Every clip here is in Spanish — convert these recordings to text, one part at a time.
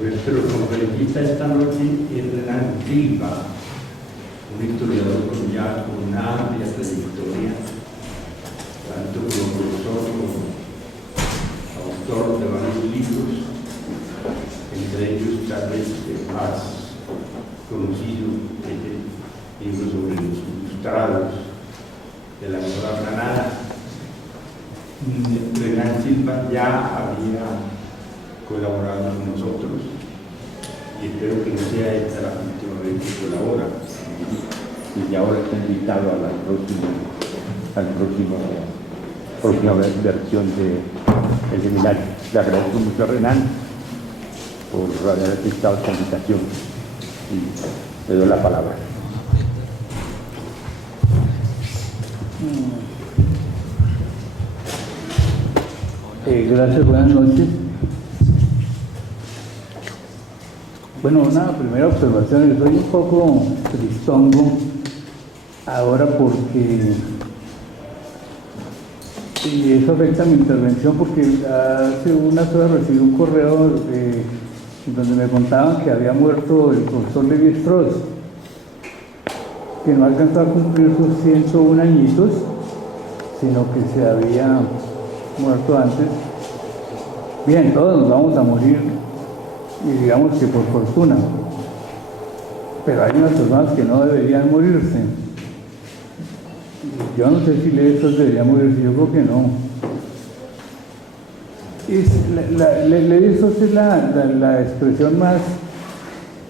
Nuestro conferencista esta noche es Renan Silva, un historiador colombiano con una amplia trayectoria, tanto como profesor como autor de varios libros, entre ellos tal vez el más conocido es el libro sobre los ilustrados de la Nueva Granada. Renan Silva ya había colaborado con nosotros y espero que no sea esta la última vez que colabora. Y ahora está invitado a la próxima versión del seminario. Le agradezco mucho a Renan por haber aceptado esta invitación y le doy la palabra. Gracias, buenas noches. Bueno, una primera observación, estoy un poco tristongo ahora porque y eso afecta mi intervención porque hace unas horas recibí un correo donde me contaban que había muerto el profesor Lévi-Strauss, que no alcanzó a cumplir sus 101 añitos, sino que se había muerto antes. Bien, todos nos vamos a morir, y digamos que por fortuna, pero hay unas personas que no deberían morirse. Yo no sé si Lévi-Strauss debería morirse, yo creo que no. Lévi-Strauss es la expresión más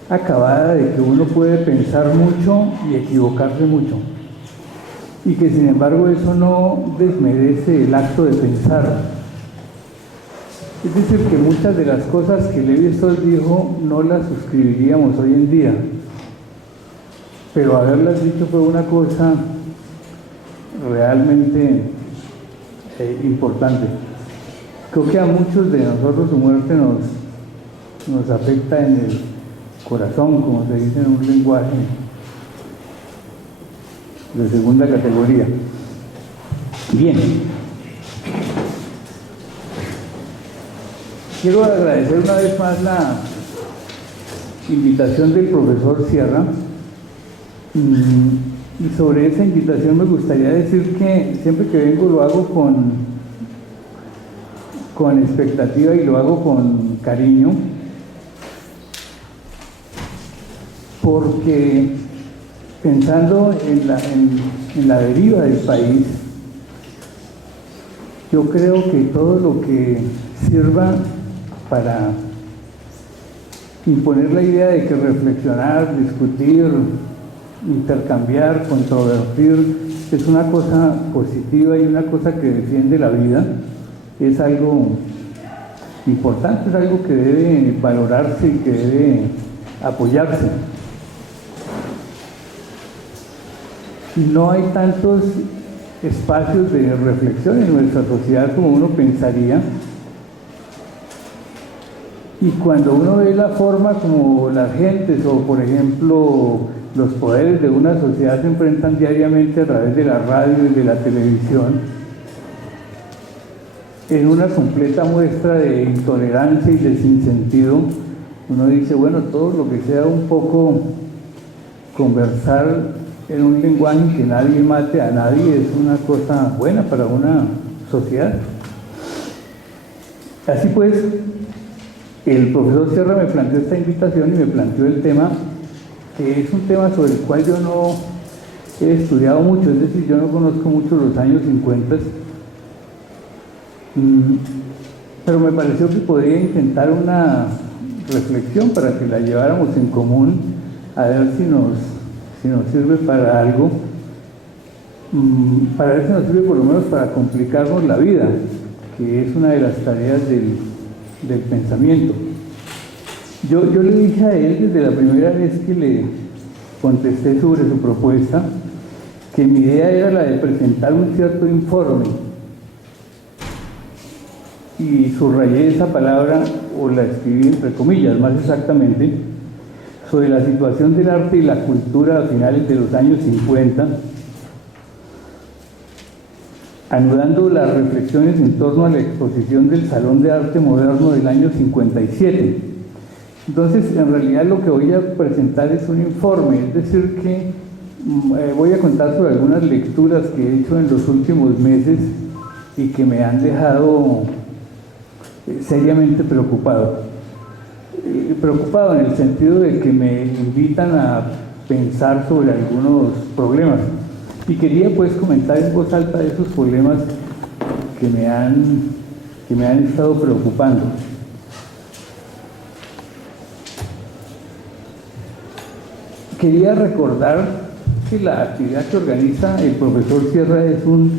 acabada de que uno puede pensar mucho y equivocarse mucho, y que sin embargo eso no desmerece el acto de pensar. Es decir, que muchas de las cosas que Lévi-Strauss dijo no las suscribiríamos hoy en día, pero haberlas dicho fue una cosa realmente importante. Creo que a muchos de nosotros su muerte nos afecta en el corazón, como se dice en un lenguaje de segunda categoría. Bien. Quiero agradecer una vez más la invitación del profesor Sierra, y sobre esa invitación me gustaría decir que siempre que vengo lo hago con expectativa y lo hago con cariño, porque pensando en la deriva del país, yo creo que todo lo que sirva para imponer la idea de que reflexionar, discutir, intercambiar, controvertir es una cosa positiva y una cosa que defiende la vida, es algo importante, es algo que debe valorarse y que debe apoyarse. No hay tantos espacios de reflexión en nuestra sociedad como uno pensaría. Y cuando uno ve la forma como las gentes o, por ejemplo, los poderes de una sociedad se enfrentan diariamente a través de la radio y de la televisión, en una completa muestra de intolerancia y de sinsentido, uno dice, bueno, todo lo que sea un poco conversar en un lenguaje que nadie mate a nadie es una cosa buena para una sociedad. Así pues, el profesor Sierra me planteó esta invitación y me planteó el tema, que es un tema sobre el cual yo no he estudiado mucho, es decir, yo no conozco mucho los años 50, pero me pareció que podría intentar una reflexión para que la lleváramos en común, a ver si nos sirve para algo, para ver si nos sirve por lo menos para complicarnos la vida, que es una de las tareas del pensamiento. Yo le dije a él desde la primera vez que le contesté sobre su propuesta que mi idea era la de presentar un cierto informe, y subrayé esa palabra, o la escribí entre comillas más exactamente, sobre la situación del arte y la cultura a finales de los años 50, anudando las reflexiones en torno a la exposición del Salón de Arte Moderno del año 57, Entonces, en realidad lo que voy a presentar es un informe, es decir que voy a contar sobre algunas lecturas que he hecho en los últimos meses y que me han dejado seriamente preocupado. Preocupado en el sentido de que me invitan a pensar sobre algunos problemas. Y quería pues comentar en voz alta esos problemas que me han estado preocupando. Quería recordar que la actividad que organiza el profesor Sierra es un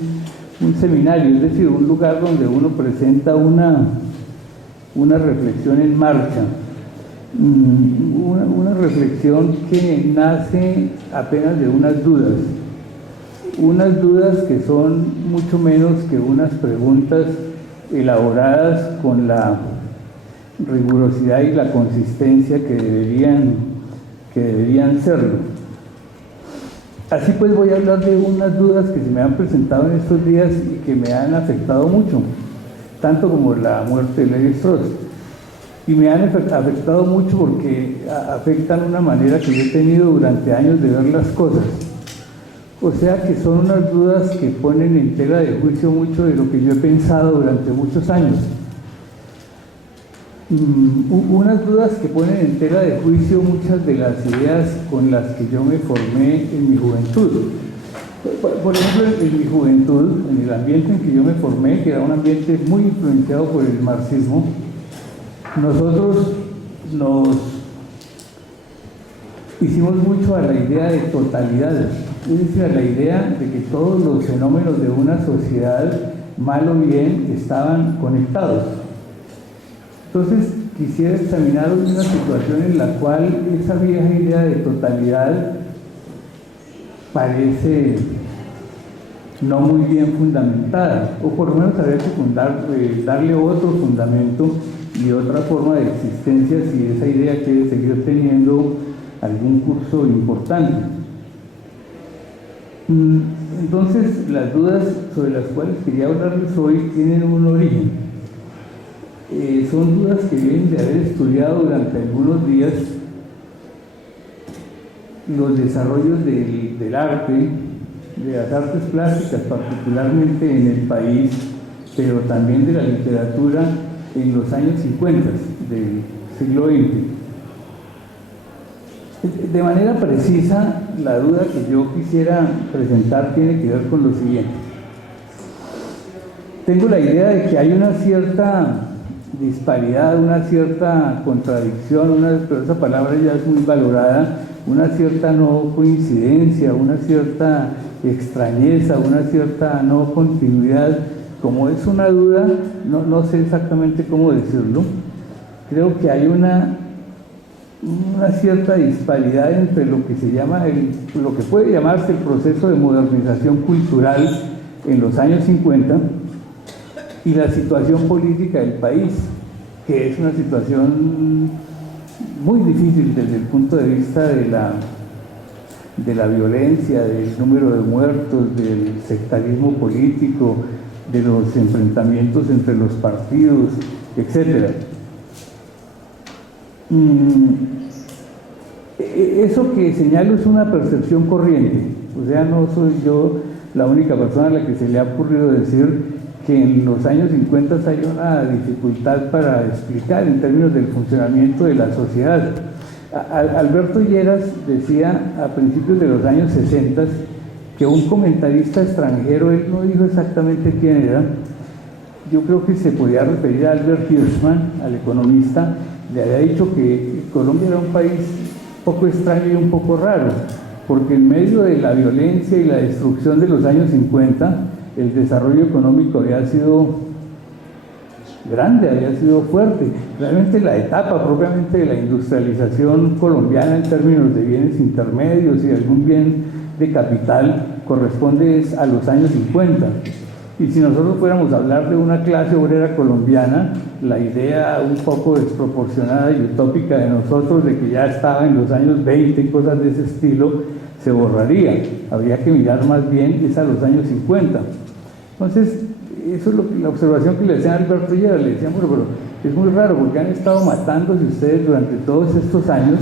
seminario, es decir, un lugar donde uno presenta una reflexión en marcha, una reflexión que nace apenas de unas dudas que son mucho menos que unas preguntas elaboradas con la rigurosidad y la consistencia que deberían serlo. Así pues voy a hablar de unas dudas que se me han presentado en estos días y que me han afectado mucho, tanto como la muerte de Levi Strauss. Y me han afectado mucho porque afectan una manera que yo he tenido durante años de ver las cosas. O sea que son unas dudas que ponen en tela de juicio mucho de lo que yo he pensado durante muchos años. Unas dudas que ponen en tela de juicio muchas de las ideas con las que yo me formé en mi juventud. Por ejemplo, en mi juventud, en el ambiente en que yo me formé, que era un ambiente muy influenciado por el marxismo, nosotros nos hicimos mucho a la idea de totalidad, es decir, a la idea de que todos los fenómenos de una sociedad, mal o bien, estaban conectados. Entonces, quisiera examinar una situación en la cual esa vieja idea de totalidad parece no muy bien fundamentada, o por lo menos habría que darle otro fundamento y otra forma de existencia si esa idea quiere seguir teniendo algún curso importante. Entonces, las dudas sobre las cuales quería hablarles hoy tienen un origen. Son dudas que vienen de haber estudiado durante algunos días los desarrollos del arte, de las artes plásticas, particularmente en el país, pero también de la literatura en los años 50 del siglo XX. De manera precisa, la duda que yo quisiera presentar tiene que ver con lo siguiente. Tengo la idea de que hay una cierta disparidad, una cierta contradicción, pero esa palabra ya es muy valorada, una cierta no coincidencia, una cierta extrañeza, una cierta no continuidad. Como es una duda, no sé exactamente cómo decirlo. Creo que hay una cierta disparidad entre lo que se llama lo que puede llamarse el proceso de modernización cultural en los años 50 y la situación política del país, que es una situación muy difícil desde el punto de vista de la violencia, del número de muertos, del sectarismo político, de los enfrentamientos entre los partidos, etc. Eso que señalo es una percepción corriente, o sea, no soy yo la única persona a la que se le ha ocurrido decir que en los años 50 hay una dificultad para explicar en términos del funcionamiento de la sociedad. Alberto Lleras decía a principios de los años 60 que un comentarista extranjero, él no dijo exactamente quién era, yo creo que se podía referir a Albert Hirschman, al economista, le había dicho que Colombia era un país poco extraño y un poco raro, porque en medio de la violencia y la destrucción de los años 50, el desarrollo económico había sido grande, había sido fuerte. Realmente la etapa propiamente de la industrialización colombiana en términos de bienes intermedios y algún bien de capital corresponde a los años 50. Y si nosotros fuéramos a hablar de una clase obrera colombiana, la idea un poco desproporcionada y utópica de nosotros de que ya estaba en los años 20 y cosas de ese estilo, se borraría. Habría que mirar más bien es a los años 50. Entonces, eso es la observación que le hacían a Alberto Lleras. Le decían, bueno, pero Es muy raro porque han estado matándose ustedes durante todos estos años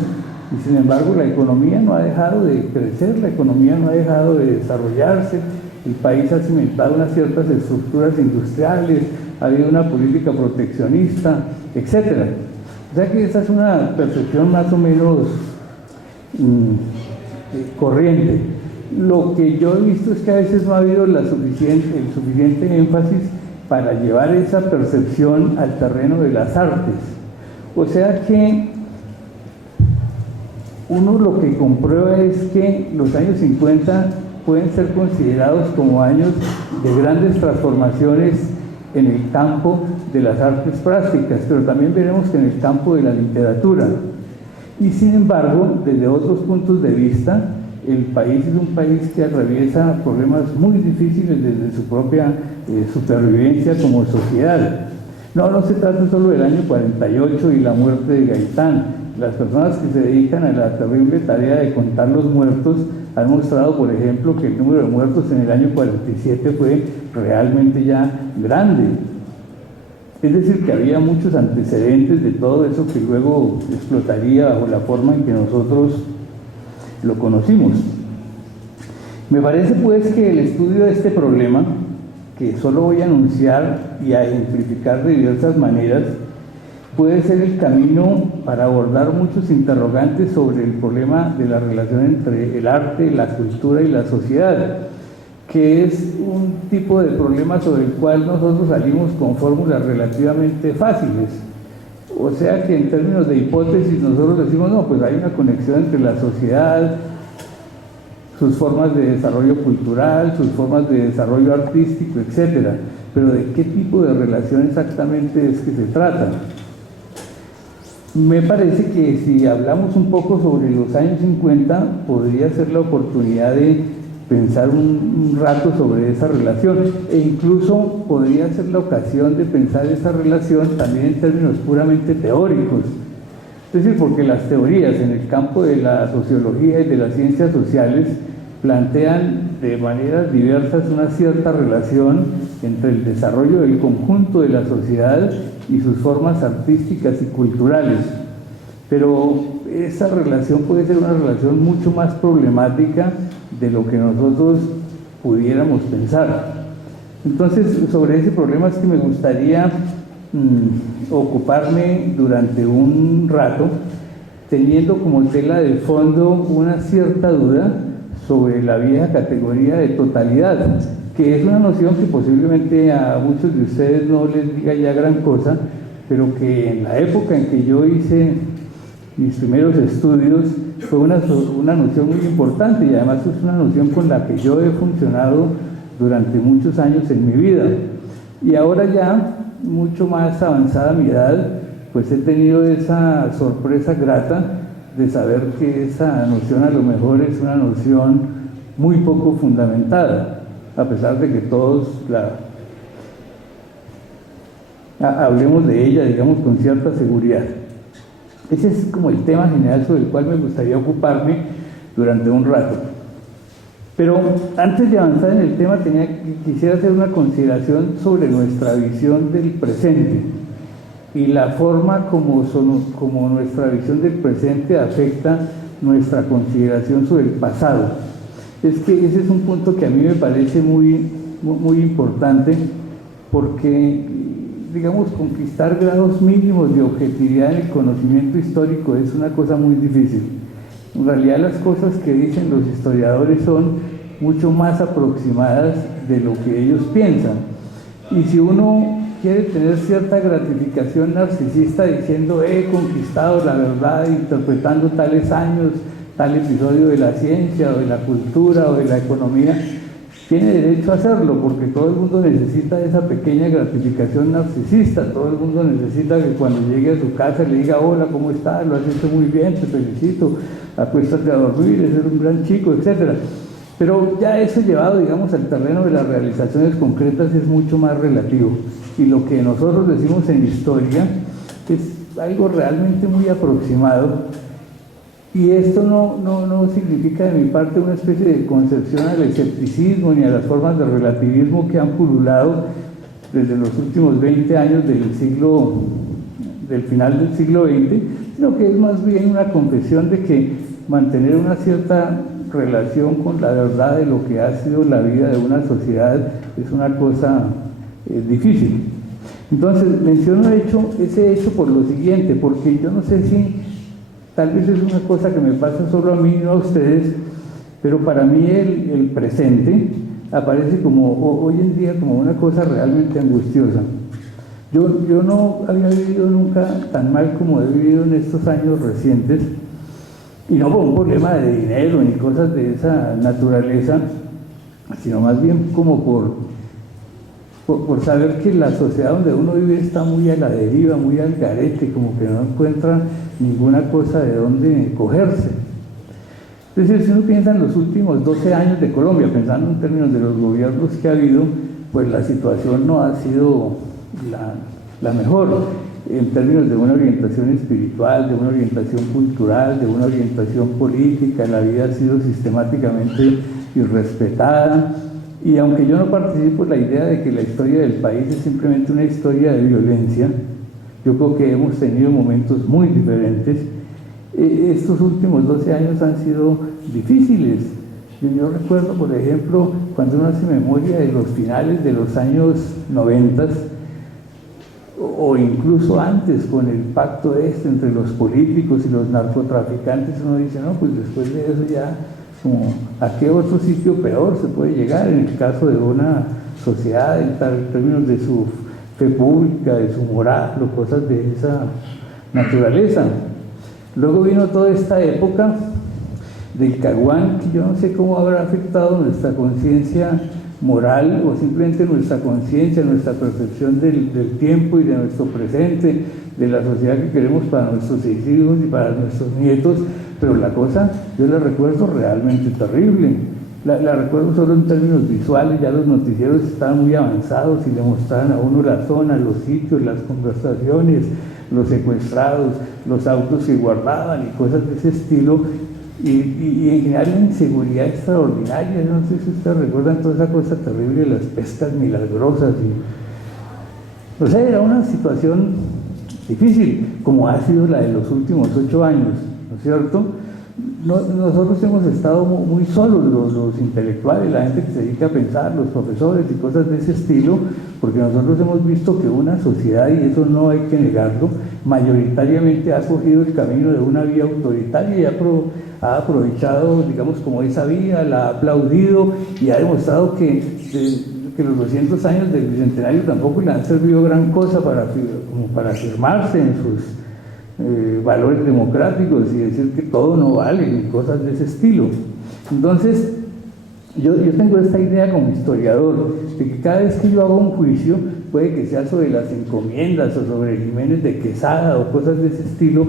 y sin embargo la economía no ha dejado de crecer, la economía no ha dejado de desarrollarse, el país ha cimentado unas ciertas estructuras industriales, ha habido una política proteccionista, etc. O sea que esa es una percepción más o menos corriente. Lo que yo he visto es que a veces no ha habido el suficiente énfasis para llevar esa percepción al terreno de las artes. O sea que uno lo que comprueba es que los años 50 pueden ser considerados como años de grandes transformaciones en el campo de las artes plásticas, pero también veremos que en el campo de la literatura. Y sin embargo, desde otros puntos de vista, el país es un país que atraviesa problemas muy difíciles desde su propia supervivencia como sociedad. No se trata solo del año 48 y la muerte de Gaitán. Las personas que se dedican a la terrible tarea de contar los muertos han mostrado, por ejemplo, que el número de muertos en el año 47 fue realmente ya grande. Es decir, que había muchos antecedentes de todo eso que luego explotaría bajo la forma en que nosotros lo conocimos. Me parece pues que el estudio de este problema, que solo voy a anunciar y a ejemplificar de diversas maneras, puede ser el camino para abordar muchos interrogantes sobre el problema de la relación entre el arte, la cultura y la sociedad, que es un tipo de problema sobre el cual nosotros salimos con fórmulas relativamente fáciles. O sea que en términos de hipótesis nosotros decimos, no, pues hay una conexión entre la sociedad, sus formas de desarrollo cultural, sus formas de desarrollo artístico, etcétera. Pero ¿de qué tipo de relación exactamente es que se trata? Me parece que si hablamos un poco sobre los años 50, podría ser la oportunidad de pensar un rato sobre esa relación, e incluso podría ser la ocasión de pensar esa relación también en términos puramente teóricos. Es decir, porque las teorías en el campo de la sociología y de las ciencias sociales plantean de maneras diversas una cierta relación entre el desarrollo del conjunto de la sociedad y sus formas artísticas y culturales. Pero esa relación puede ser una relación mucho más problemática de lo que nosotros pudiéramos pensar. Entonces, sobre ese problema es que me gustaría ocuparme durante un rato, teniendo como tela de fondo una cierta duda sobre la vieja categoría de totalidad, que es una noción que posiblemente a muchos de ustedes no les diga ya gran cosa, pero que en la época en que yo hice mis primeros estudios fue una noción muy importante, y además es una noción con la que yo he funcionado durante muchos años en mi vida. Y ahora ya, mucho más avanzada mi edad, pues he tenido esa sorpresa grata de saber que esa noción a lo mejor es una noción muy poco fundamentada, a pesar de que todos hablemos de ella, digamos, con cierta seguridad. Ese es como el tema general sobre el cual me gustaría ocuparme durante un rato. Pero antes de avanzar en el tema, quisiera hacer una consideración sobre nuestra visión del presente y la forma como nuestra visión del presente afecta nuestra consideración sobre el pasado. Es que ese es un punto que a mí me parece muy importante, porque, digamos, conquistar grados mínimos de objetividad en el conocimiento histórico es una cosa muy difícil. En realidad las cosas que dicen los historiadores son mucho más aproximadas de lo que ellos piensan. Y si uno quiere tener cierta gratificación narcisista diciendo he conquistado la verdad interpretando tales años, tal episodio de la ciencia o de la cultura o de la economía, tiene derecho a hacerlo, porque todo el mundo necesita esa pequeña gratificación narcisista. Todo el mundo necesita que cuando llegue a su casa le diga hola, ¿cómo estás? Lo has hecho muy bien, te felicito, acuéstate a dormir, eres un gran chico, etc. Pero ya eso llevado, digamos, al terreno de las realizaciones concretas es mucho más relativo, y lo que nosotros decimos en historia es algo realmente muy aproximado. Y esto no significa de mi parte una especie de concepción al escepticismo ni a las formas de relativismo que han pululado desde los últimos 20 años del siglo del final del siglo XX, sino que es más bien una confesión de que mantener una cierta relación con la verdad de lo que ha sido la vida de una sociedad es una cosa difícil. Entonces menciono ese hecho por lo siguiente, porque yo no sé si tal vez es una cosa que me pasa solo a mí y no a ustedes, pero para mí el presente aparece como hoy en día como una cosa realmente angustiosa. Yo no había vivido nunca tan mal como he vivido en estos años recientes, y no por un problema de dinero ni cosas de esa naturaleza, sino más bien como por saber que la sociedad donde uno vive está muy a la deriva, muy al garete, como que no encuentra ninguna cosa de dónde cogerse. Entonces, si uno piensa en los últimos 12 años de Colombia, pensando en términos de los gobiernos que ha habido, pues la situación no ha sido la mejor en términos de una orientación espiritual, de una orientación cultural, de una orientación política. La vida ha sido sistemáticamente irrespetada, y aunque yo no participo en la idea de que la historia del país es simplemente una historia de violencia, yo creo que hemos tenido momentos muy diferentes. Estos últimos 12 años han sido difíciles. Yo recuerdo, por ejemplo, cuando uno hace memoria de los finales de los años 90, o incluso antes, con el pacto entre los políticos y los narcotraficantes, uno dice, no, pues después de eso ya, como, ¿a qué otro sitio peor se puede llegar en el caso de una sociedad en términos de su fe pública, de su moral, o cosas de esa naturaleza? Luego vino toda esta época del Caguán, que yo no sé cómo habrá afectado nuestra conciencia moral, o simplemente nuestra conciencia, nuestra percepción del tiempo y de nuestro presente, de la sociedad que queremos para nuestros hijos y para nuestros nietos. Pero la cosa, yo la recuerdo realmente terrible. La recuerdo solo en términos visuales. Ya los noticieros estaban muy avanzados y le mostraban a uno la zona, los sitios, las conversaciones, los secuestrados, los autos que guardaban y cosas de ese estilo, y en general una inseguridad extraordinaria. No sé si ustedes recuerdan toda esa cosa terrible de las pescas milagrosas, o sea, era una situación difícil, como ha sido la de los últimos 8 años, ¿no es cierto? Nosotros hemos estado muy solos, los intelectuales, la gente que se dedica a pensar, los profesores y cosas de ese estilo, porque nosotros hemos visto que una sociedad, y eso no hay que negarlo, mayoritariamente ha cogido el camino de una vía autoritaria y ha aprovechado, digamos, como esa vía, la ha aplaudido y ha demostrado que los 200 años del Bicentenario tampoco le han servido gran cosa como para afirmarse en sus valores democráticos y decir que todo no vale y cosas de ese estilo. Entonces, yo tengo esta idea como historiador, de que cada vez que yo hago un juicio, puede que sea sobre las encomiendas o sobre Jiménez de Quesada o cosas de ese estilo,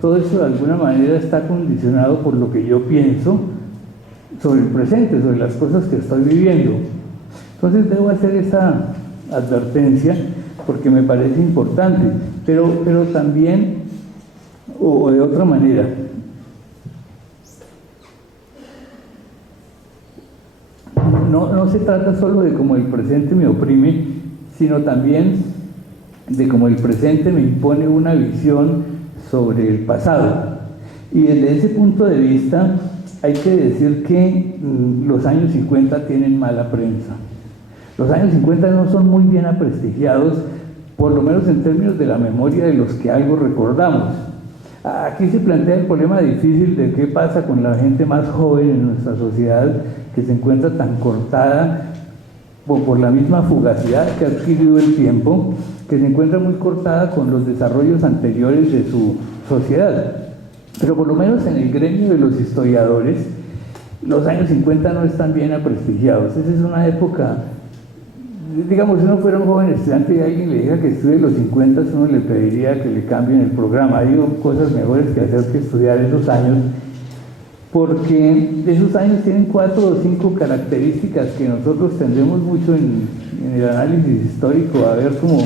todo eso de alguna manera está condicionado por lo que yo pienso sobre el presente, sobre las cosas que estoy viviendo. Entonces debo hacer esa advertencia porque me parece importante, pero también, o de otra manera, no se trata solo de cómo el presente me oprime, sino también de cómo el presente me impone una visión sobre el pasado. Y desde ese punto de vista hay que decir que los años 50 tienen mala prensa. Los años 50 no son muy bien aprestigiados, por lo menos en términos de la memoria de los que algo recordamos. Aquí se plantea el problema difícil de qué pasa con la gente más joven en nuestra sociedad, que se encuentra tan cortada por la misma fugacidad que ha adquirido el tiempo, que se encuentra muy cortada con los desarrollos anteriores de su sociedad. Pero por lo menos en el gremio de los historiadores, los años 50 no están bien aprestigiados. Esa es una época, digamos, si uno fuera un joven estudiante y alguien le diga que estudie los 50, uno le pediría que le cambien el programa. Hay cosas mejores que hacer que estudiar esos años, porque esos años tienen 4 o 5 características que nosotros tendremos mucho en el análisis histórico a ver como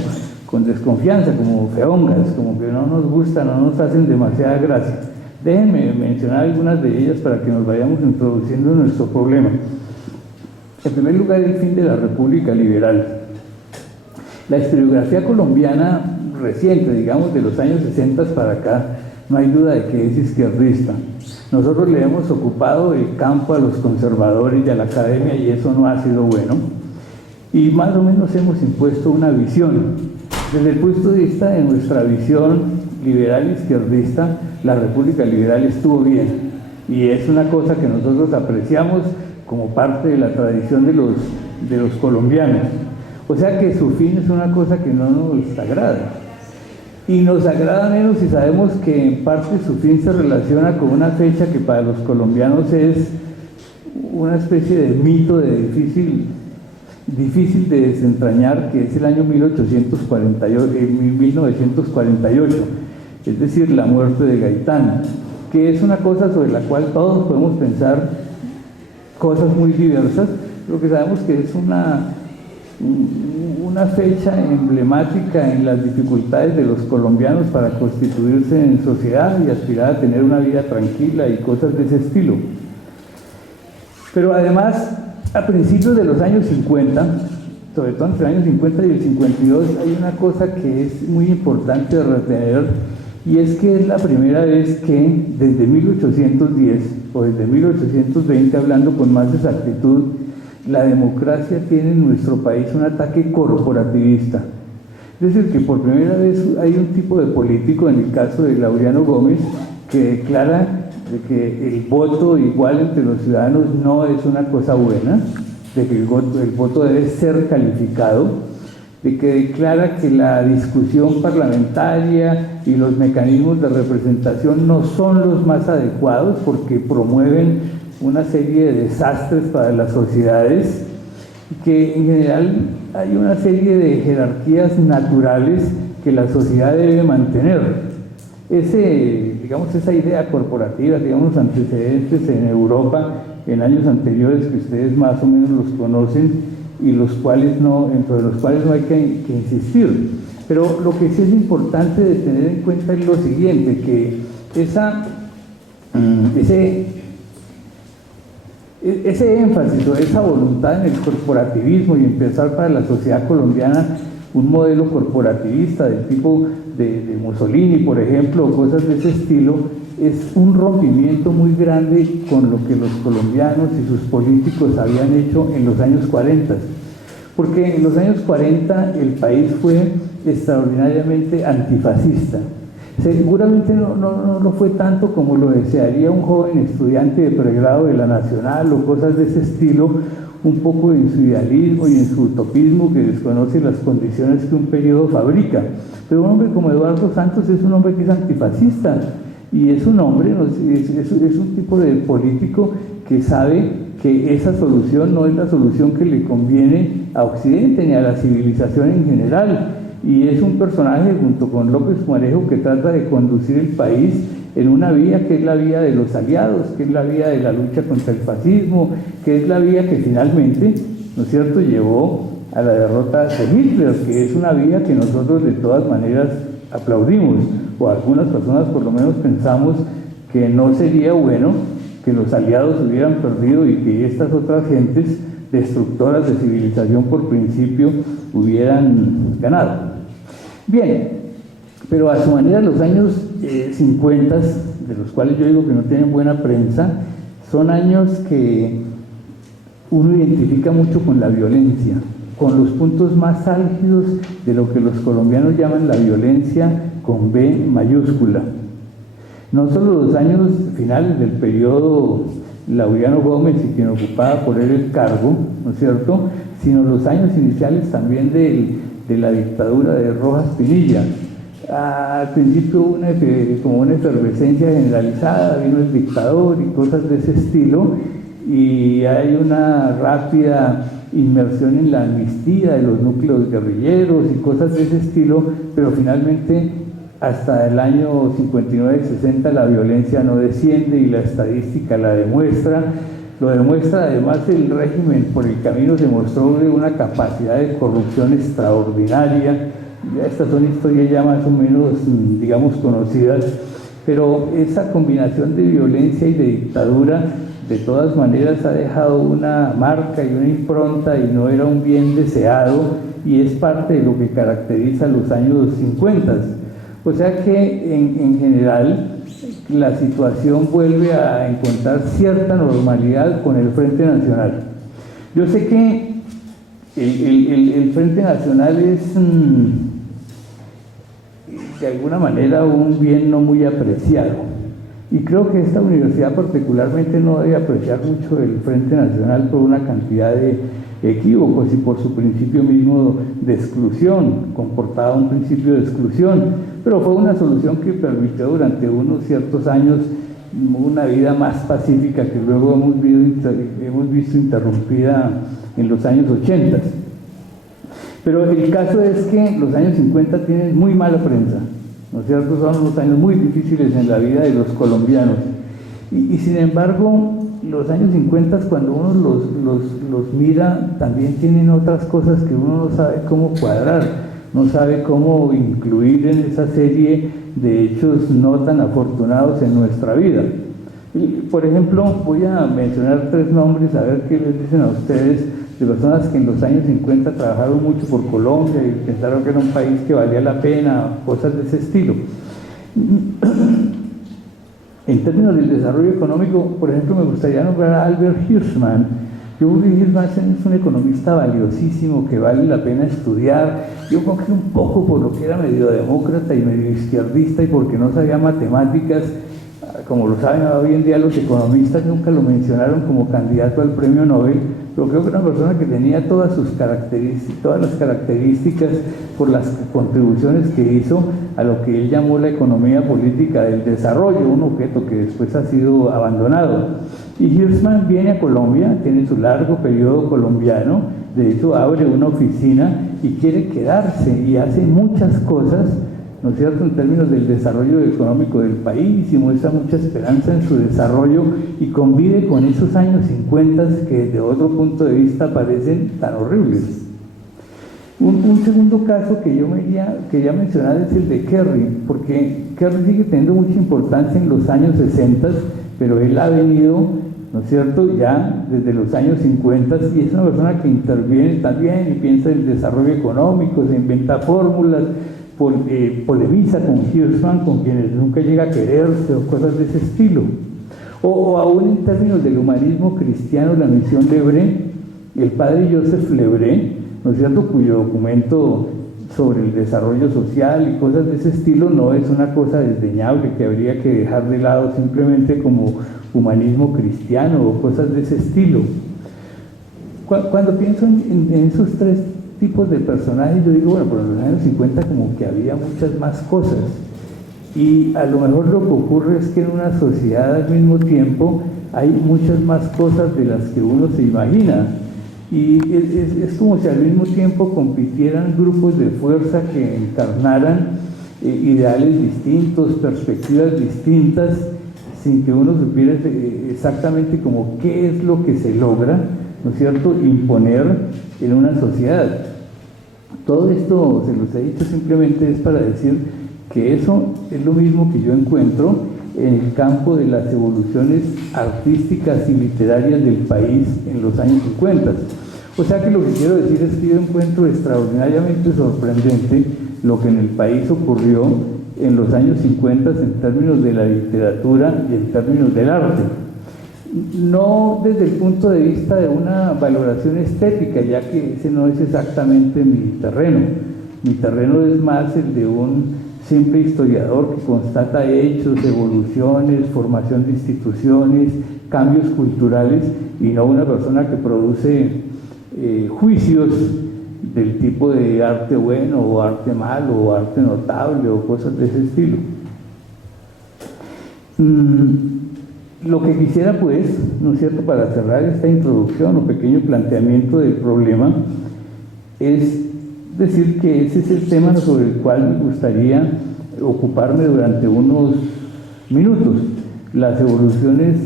con desconfianza, como feongas, como que no nos gustan, no nos hacen demasiada gracia. Déjenme mencionar algunas de ellas para que nos vayamos introduciendo en nuestro problema. En primer lugar, el fin de la República Liberal. La historiografía colombiana reciente, digamos de los años 60 para acá, no hay duda de que es izquierdista. Nosotros le hemos ocupado el campo a los conservadores y a la academia y eso no ha sido bueno. Y más o menos hemos impuesto una visión. Desde el punto de vista de nuestra visión liberal izquierdista, la República Liberal estuvo bien. Y es una cosa que nosotros apreciamos como parte de la tradición de los colombianos. O sea que su fin es una cosa que no nos agrada. Y nos agrada menos si sabemos que en parte su fin se relaciona con una fecha que para los colombianos es una especie de mito difícil de desentrañar, que es el año 1948, es decir, la muerte de Gaitán, que es una cosa sobre la cual todos podemos pensar cosas muy diversas, pero que sabemos que es una fecha emblemática en las dificultades de los colombianos para constituirse en sociedad y aspirar a tener una vida tranquila y cosas de ese estilo. Pero además, a principios de los años 50, sobre todo entre el año 50 y el 52, hay una cosa que es muy importante de retener, y es que es la primera vez que desde 1810 o desde 1820, hablando con más exactitud, la democracia tiene en nuestro país un ataque corporativista. Es decir, que por primera vez hay un tipo de político, en el caso de Laureano Gómez, que declara de que el voto igual entre los ciudadanos no es una cosa buena, de que el voto debe ser calificado, de que declara que la discusión parlamentaria y los mecanismos de representación no son los más adecuados porque promueven una serie de desastres para las sociedades, y que en general hay una serie de jerarquías naturales que la sociedad debe mantener. Esa idea corporativa, digamos, antecedentes en Europa en años anteriores que ustedes más o menos los conocen y dentro de los cuales no hay que insistir. Pero lo que sí es importante de tener en cuenta es lo siguiente, que ese énfasis o esa voluntad en el corporativismo y empezar para la sociedad colombiana un modelo corporativista del tipo de Mussolini, por ejemplo, o cosas de ese estilo, es un rompimiento muy grande con lo que los colombianos y sus políticos habían hecho en los años 40. Porque en los años 40 el país fue extraordinariamente antifascista. Seguramente no lo fue tanto como lo desearía un joven estudiante de pregrado de la Nacional o cosas de ese estilo, un poco en su idealismo y en su utopismo que desconoce las condiciones que un periodo fabrica. Pero un hombre como Eduardo Santos es un hombre que es antifascista y es un hombre, es un tipo de político que sabe que esa solución no es la solución que le conviene a Occidente ni a la civilización en general. Y es un personaje junto con López Pumarejo que trata de conducir el país en una vía que es la vía de los aliados, que es la vía de la lucha contra el fascismo, que es la vía que finalmente, ¿no es cierto?, llevó a la derrota de Hitler, que es una vía que nosotros de todas maneras aplaudimos, o algunas personas por lo menos pensamos que no sería bueno que los aliados hubieran perdido y que estas otras gentes destructoras de civilización por principio hubieran ganado. Bien, pero a su manera los años 50, de los cuales yo digo que no tienen buena prensa, son años que uno identifica mucho con la violencia, con los puntos más álgidos de lo que los colombianos llaman la violencia con B mayúscula. No solo los años finales del periodo Laureano Gómez y quien ocupaba por él el cargo, ¿no es cierto?, sino los años iniciales también de la dictadura de Rojas Pinilla. Al principio como una efervescencia generalizada, vino el dictador y cosas de ese estilo, y hay una rápida inmersión en la amnistía de los núcleos guerrilleros y cosas de ese estilo, pero finalmente hasta el año 59-60 la violencia no desciende y la estadística la demuestra. Lo demuestra además el régimen, por el camino se mostró de una capacidad de corrupción extraordinaria. Estas son historias ya más o menos, digamos, conocidas, pero esa combinación de violencia y de dictadura de todas maneras ha dejado una marca y una impronta y no era un bien deseado y es parte de lo que caracteriza los años 50. O sea que en general la situación vuelve a encontrar cierta normalidad con el Frente Nacional. Yo sé que el Frente Nacional es de alguna manera un bien no muy apreciado. Y creo que esta universidad particularmente no debe apreciar mucho el Frente Nacional por una cantidad de equívocos y por su principio mismo de exclusión, comportaba un principio de exclusión, pero fue una solución que permitió durante unos ciertos años una vida más pacífica que luego hemos visto interrumpida en los años 80. Pero el caso es que los años 50 tienen muy mala prensa, ¿no es cierto? Son unos años muy difíciles en la vida de los colombianos. Y sin embargo, los años 50, cuando uno los mira, también tienen otras cosas que uno no sabe cómo cuadrar, no sabe cómo incluir en esa serie de hechos no tan afortunados en nuestra vida. Y, por ejemplo, voy a mencionar 3 nombres, a ver qué les dicen a ustedes, de personas que en los años 50 trabajaron mucho por Colombia y pensaron que era un país que valía la pena, cosas de ese estilo. En términos del desarrollo económico, por ejemplo, me gustaría nombrar a Albert Hirschman. Hirschman es un economista valiosísimo que vale la pena estudiar. Yo creo que un poco por lo que era medio demócrata y medio izquierdista y porque no sabía matemáticas. Como lo saben hoy en día los economistas, nunca lo mencionaron como candidato al premio Nobel, pero creo que era una persona que tenía todas las características por las contribuciones que hizo a lo que él llamó la economía política del desarrollo, un objeto que después ha sido abandonado. Y Hirschman viene a Colombia, tiene su largo periodo colombiano, de hecho abre una oficina y quiere quedarse y hace muchas cosas, ¿no es cierto?, en términos del desarrollo económico del país y muestra mucha esperanza en su desarrollo y convive con esos años 50 que desde otro punto de vista parecen tan horribles. Un segundo caso que yo quería mencionar es el de Kerry, porque Kerry sigue teniendo mucha importancia en los años 60, pero él ha venido, ¿no es cierto?, ya desde los años 50 y es una persona que interviene también y piensa en el desarrollo económico, se inventa fórmulas, polemiza con Hirschman, con quienes nunca llega a quererse o cosas de ese estilo. O aún en términos del humanismo cristiano, la misión Lebré, el padre Joseph Lebré, ¿no es cierto?, cuyo documento sobre el desarrollo social y cosas de ese estilo no es una cosa desdeñable que habría que dejar de lado simplemente como humanismo cristiano o cosas de ese estilo. Cuando pienso en esos 3 tipos de personajes, yo digo, bueno, pero en los años 50 como que había muchas más cosas y a lo mejor lo que ocurre es que en una sociedad al mismo tiempo hay muchas más cosas de las que uno se imagina y es como si al mismo tiempo compitieran grupos de fuerza que encarnaran ideales distintos, perspectivas distintas, sin que uno supiera exactamente como qué es lo que se logra, ¿no es cierto?, imponer en una sociedad. Todo esto, se los he dicho, simplemente es para decir que eso es lo mismo que yo encuentro en el campo de las evoluciones artísticas y literarias del país en los años 50. O sea que lo que quiero decir es que yo encuentro extraordinariamente sorprendente lo que en el país ocurrió en los años 50 en términos de la literatura y en términos del arte. No desde el punto de vista de una valoración estética, ya que ese no es exactamente mi terreno. Mi terreno es más el de un simple historiador que constata hechos, evoluciones, formación de instituciones, cambios culturales, y no una persona que produce juicios del tipo de arte bueno o arte malo o arte notable o cosas de ese estilo. Lo que quisiera, pues, ¿no es cierto?, para cerrar esta introducción o pequeño planteamiento del problema, es decir que ese es el tema sobre el cual me gustaría ocuparme durante unos minutos: las evoluciones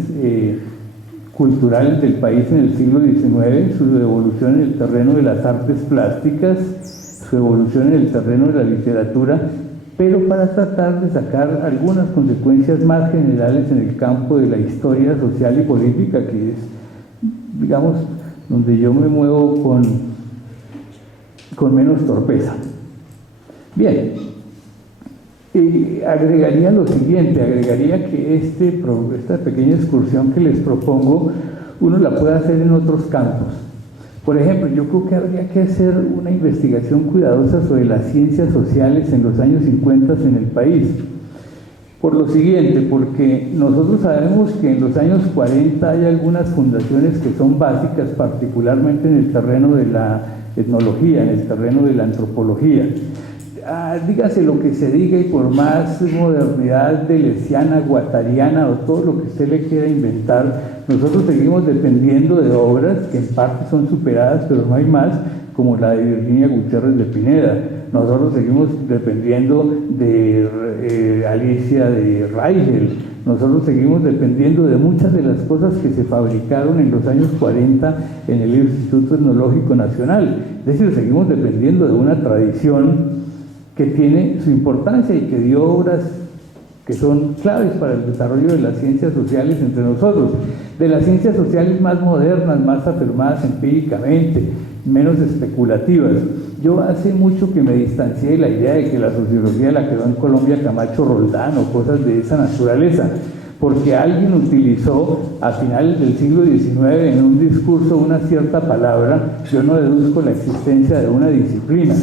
culturales del país en el siglo XIX, su evolución en el terreno de las artes plásticas, su evolución en el terreno de la literatura pero para tratar de sacar algunas consecuencias más generales en el campo de la historia social y política, que es, digamos, donde yo me muevo con menos torpeza. Bien, agregaría lo siguiente, agregaría que esta pequeña excursión que les propongo, uno la puede hacer en otros campos. Por ejemplo, yo creo que habría que hacer una investigación cuidadosa sobre las ciencias sociales en los años 50 en el país. Por lo siguiente, porque nosotros sabemos que en los años 40 hay algunas fundaciones que son básicas, particularmente en el terreno de la etnología, en el terreno de la antropología. Dígase lo que se diga y por más modernidad deleuziana, guattariana o todo lo que usted le quiera inventar, nosotros seguimos dependiendo de obras que en parte son superadas, pero no hay más, como la de Virginia Gutiérrez de Pineda. Nosotros seguimos dependiendo de Alicia de Rigel. Nosotros seguimos dependiendo de muchas de las cosas que se fabricaron en los años 40 en el Instituto Etnológico Nacional. Es decir, seguimos dependiendo de una tradición que tiene su importancia y que dio obras que son claves para el desarrollo de las ciencias sociales entre nosotros, de las ciencias sociales más modernas, más afirmadas empíricamente, menos especulativas. Yo hace mucho que me distancié de la idea de que la sociología la creó en Colombia Camacho Roldán o cosas de esa naturaleza, porque alguien utilizó a finales del siglo XIX en un discurso una cierta palabra. Yo no deduzco la existencia de una disciplina.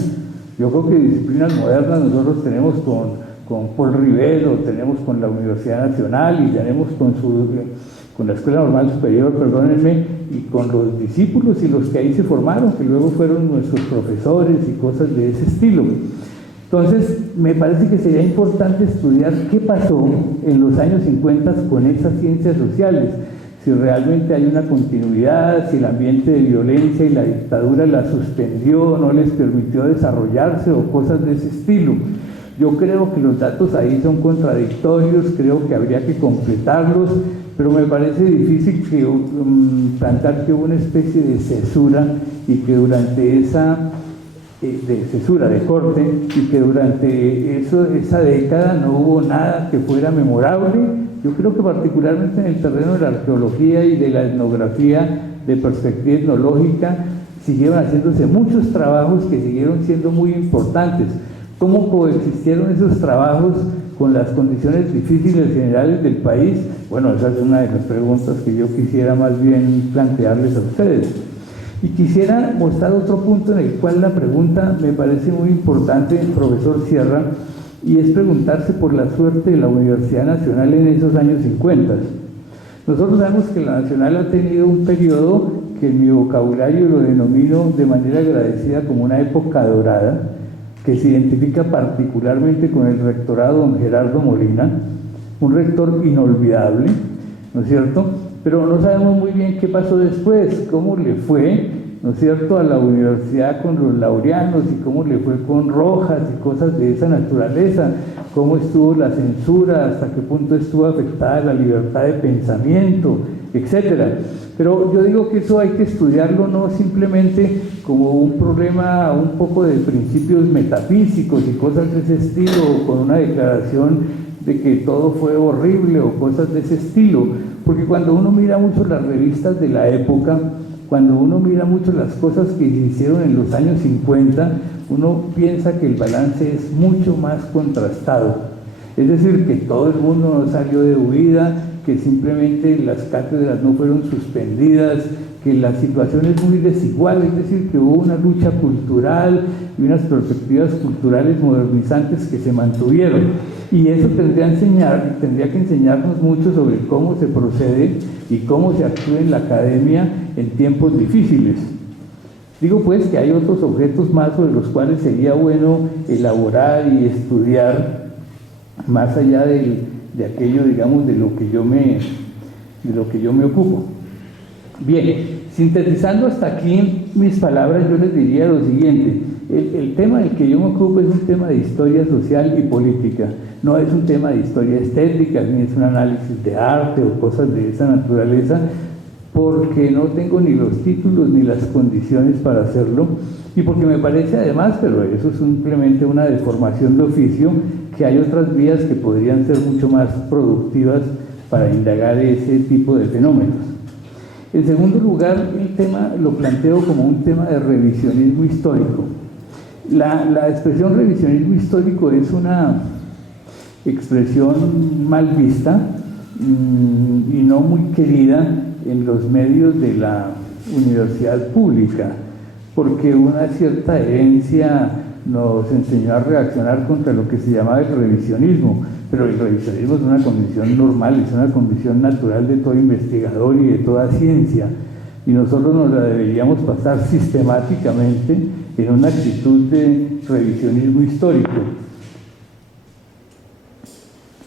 Yo creo que disciplinas modernas nosotros tenemos con Paul Rivero, tenemos con la Universidad Nacional y tenemos con la Escuela Normal Superior, perdónenme, y con los discípulos y los que ahí se formaron, que luego fueron nuestros profesores y cosas de ese estilo. Entonces, me parece que sería importante estudiar qué pasó en los años 50 con esas ciencias sociales, si realmente hay una continuidad, si el ambiente de violencia y la dictadura la suspendió, no les permitió desarrollarse o cosas de ese estilo. Yo creo que los datos ahí son contradictorios, creo que habría que completarlos, pero me parece difícil plantear que hubo una especie de cesura y que durante de corte, y que durante esa década no hubo nada que fuera memorable. Yo creo que particularmente en el terreno de la arqueología y de la etnografía de perspectiva etnológica siguieron haciéndose muchos trabajos que siguieron siendo muy importantes. ¿Cómo coexistieron esos trabajos con las condiciones difíciles generales del país? Bueno, esa es una de las preguntas que yo quisiera más bien plantearles a ustedes. Y quisiera mostrar otro punto en el cual la pregunta me parece muy importante, profesor Sierra, y es preguntarse por la suerte de la Universidad Nacional en esos años 50. Nosotros sabemos que la Nacional ha tenido un periodo que en mi vocabulario lo denomino de manera agradecida como una época dorada, que se identifica particularmente con el rectorado don Gerardo Molina, un rector inolvidable, ¿no es cierto? Pero no sabemos muy bien qué pasó después, cómo le fue, ¿no es cierto?, a la universidad con los laureanos y cómo le fue con Rojas y cosas de esa naturaleza, cómo estuvo la censura, hasta qué punto estuvo afectada la libertad de pensamiento, etcétera. Pero yo digo que eso hay que estudiarlo no simplemente como un problema un poco de principios metafísicos y cosas de ese estilo, con una declaración de que todo fue horrible o cosas de ese estilo, porque cuando uno mira mucho las revistas de la época, cuando uno mira mucho las cosas que se hicieron en los años 50, uno piensa que el balance es mucho más contrastado. Es decir, que todo el mundo no salió de huida, que simplemente las cátedras no fueron suspendidas, que la situación es muy desigual, es decir, que hubo una lucha cultural y unas perspectivas culturales modernizantes que se mantuvieron. Y eso tendría que enseñarnos mucho sobre cómo se procede y cómo se actúa en la academia en tiempos difíciles. Digo pues que hay otros objetos más sobre los cuales sería bueno elaborar y estudiar, más allá de aquello, digamos, de lo que yo me ocupo. Bien, sintetizando hasta aquí mis palabras, yo les diría lo siguiente: el tema del que yo me ocupo es un tema de historia social y política, no es un tema de historia estética, ni es un análisis de arte o cosas de esa naturaleza, porque no tengo ni los títulos ni las condiciones para hacerlo, y porque me parece además, pero eso es simplemente una deformación de oficio, que hay otras vías que podrían ser mucho más productivas para indagar ese tipo de fenómenos. En segundo lugar, el tema lo planteo como un tema de revisionismo histórico. La expresión revisionismo histórico es una expresión mal vista y no muy querida en los medios de la universidad pública, porque una cierta herencia nos enseñó a reaccionar contra lo que se llamaba el revisionismo, pero el revisionismo es una condición normal, es una condición natural de todo investigador y de toda ciencia, y nosotros nos la deberíamos pasar sistemáticamente en una actitud de revisionismo histórico.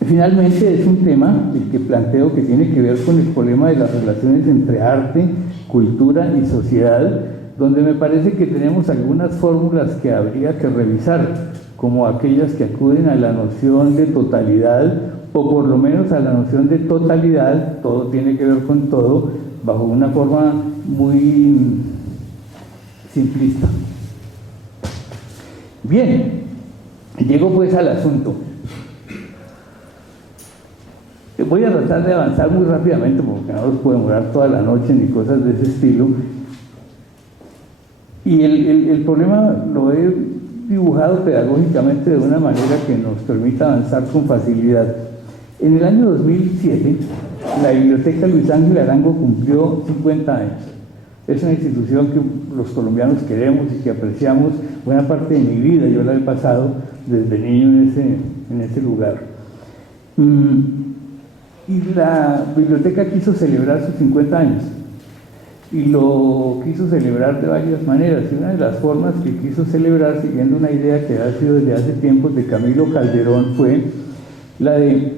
Finalmente es un tema el que planteo que tiene que ver con el problema de las relaciones entre arte, cultura y sociedad, donde me parece que tenemos algunas fórmulas que habría que revisar, como aquellas que acuden a la noción de totalidad, o por lo menos a la noción de totalidad, todo tiene que ver con todo, bajo una forma muy simplista. Bien, llego pues al asunto. Voy a tratar de avanzar muy rápidamente porque no nos puede demorar toda la noche ni cosas de ese estilo. Y el problema lo he dibujado pedagógicamente de una manera que nos permita avanzar con facilidad. En el año 2007, la Biblioteca Luis Ángel Arango cumplió 50 años. Es una institución que los colombianos queremos y que apreciamos. Buena parte de mi vida yo la he pasado desde niño en ese lugar. Y la biblioteca quiso celebrar sus 50 años. Y lo quiso celebrar de varias maneras. Y una de las formas que quiso celebrar, siguiendo una idea que ha sido desde hace tiempos de Camilo Calderón, fue la de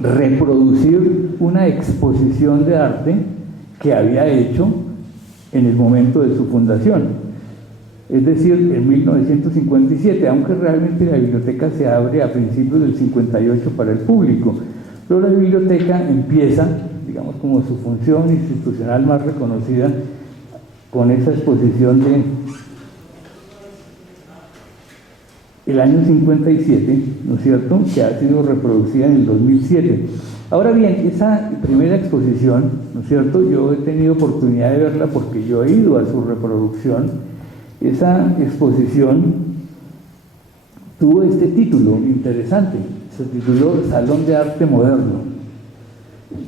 reproducir una exposición de arte que había hecho en el momento de su fundación, es decir, en 1957, aunque realmente la biblioteca se abre a principios del 58 para el público, pero la biblioteca empieza, digamos, como su función institucional más reconocida, con esa exposición de el año 57, ¿no es cierto?, que ha sido reproducida en el 2007. Ahora bien, esa primera exposición, ¿no es cierto?, yo he tenido oportunidad de verla porque yo he ido a su reproducción. Esa exposición tuvo este título interesante, se tituló Salón de Arte Moderno.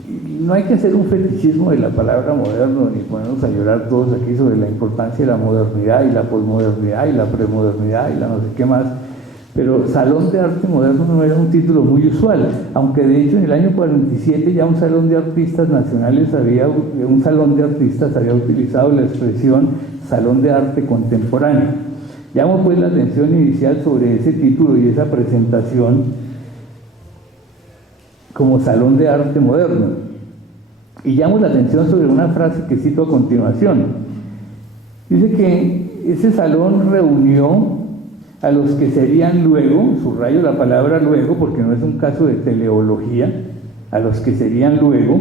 Y no hay que hacer un fetichismo de la palabra moderno, ni ponernos a llorar todos aquí sobre la importancia de la modernidad y la posmodernidad y la premodernidad y la no sé qué más. Pero Salón de Arte Moderno no era un título muy usual, aunque de hecho en el año 47 ya un salón de artistas había utilizado la expresión Salón de Arte Contemporáneo. Llamo pues la atención inicial sobre ese título y esa presentación como Salón de Arte Moderno. Y llamo la atención sobre una frase que cito a continuación. Dice que ese salón reunió a los que serían luego, subrayo la palabra luego porque no es un caso de teleología, a los que serían luego,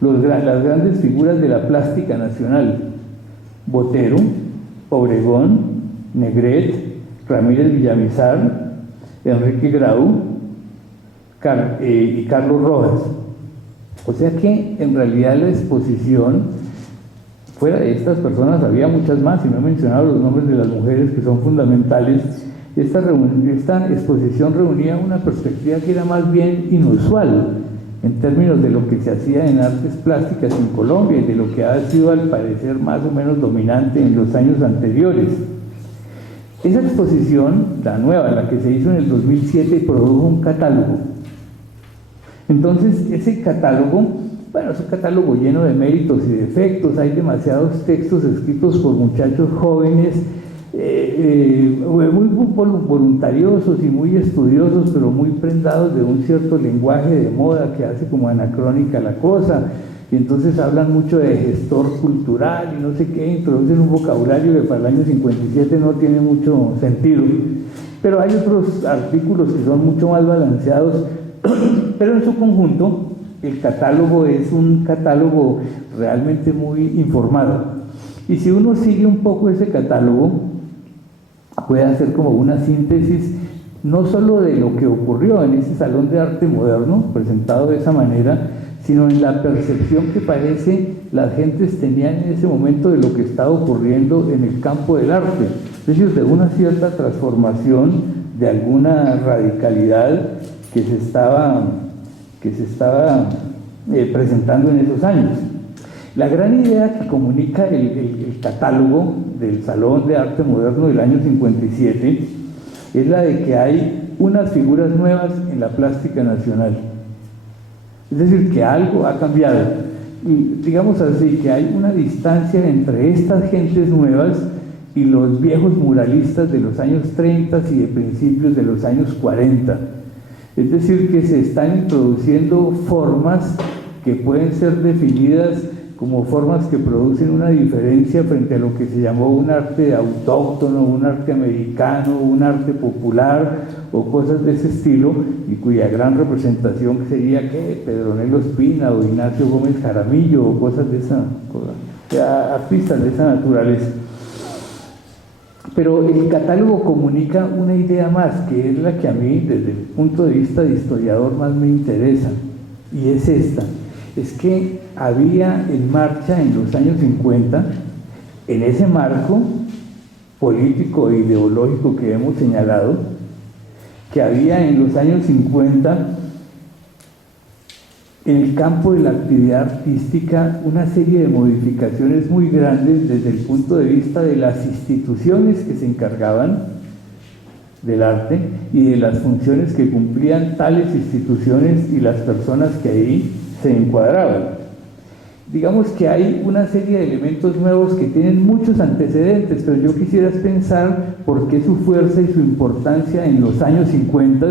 las grandes figuras de la plástica nacional: Botero, Obregón, Negret, Ramírez Villamizar, Enrique Grau y Carlos Rojas. O sea que en realidad la exposición, fuera de estas personas había muchas más, y no he mencionado los nombres de las mujeres que son fundamentales. Esta exposición reunía una perspectiva que era más bien inusual en términos de lo que se hacía en artes plásticas en Colombia y de lo que ha sido al parecer más o menos dominante en los años anteriores. Esa exposición, la nueva, la que se hizo en el 2007, produjo un catálogo. Entonces ese catálogo, bueno, es un catálogo lleno de méritos y defectos. Hay demasiados textos escritos por muchachos jóvenes, muy voluntariosos y muy estudiosos, pero muy prendados de un cierto lenguaje de moda que hace como anacrónica la cosa. Y entonces hablan mucho de gestor cultural y no sé qué, introducen un vocabulario que para el año 57 no tiene mucho sentido. Pero hay otros artículos que son mucho más balanceados, pero en su conjunto el catálogo es un catálogo realmente muy informado. Y si uno sigue un poco ese catálogo, puede hacer como una síntesis no solo de lo que ocurrió en ese Salón de Arte Moderno, presentado de esa manera, sino en la percepción que parece las gentes tenían en ese momento de lo que estaba ocurriendo en el campo del arte, es decir, de una cierta transformación, de alguna radicalidad que se estaba presentando en esos años. La gran idea que comunica el catálogo del Salón de Arte Moderno del año 57 es la de que hay unas figuras nuevas en la plástica nacional. Es decir, que algo ha cambiado. Y digamos así, que hay una distancia entre estas gentes nuevas y los viejos muralistas de los años 30 y de principios de los años 40. Es decir, que se están introduciendo formas que pueden ser definidas como formas que producen una diferencia frente a lo que se llamó un arte autóctono, un arte americano, un arte popular o cosas de ese estilo, y cuya gran representación sería que Pedronelo Espina o Ignacio Gómez Jaramillo o cosas de esa, artistas de esa naturaleza. Pero el catálogo comunica una idea más, que es la que a mí, desde el punto de vista de historiador, más me interesa, y es esta. Es que había en marcha en los años 50, en ese marco político e ideológico que hemos señalado, que había en los años 50 en el campo de la actividad artística una serie de modificaciones muy grandes desde el punto de vista de las instituciones que se encargaban del arte y de las funciones que cumplían tales instituciones y las personas que ahí se encuadraban. Digamos que hay una serie de elementos nuevos que tienen muchos antecedentes, pero yo quisiera pensar por qué su fuerza y su importancia en los años 50,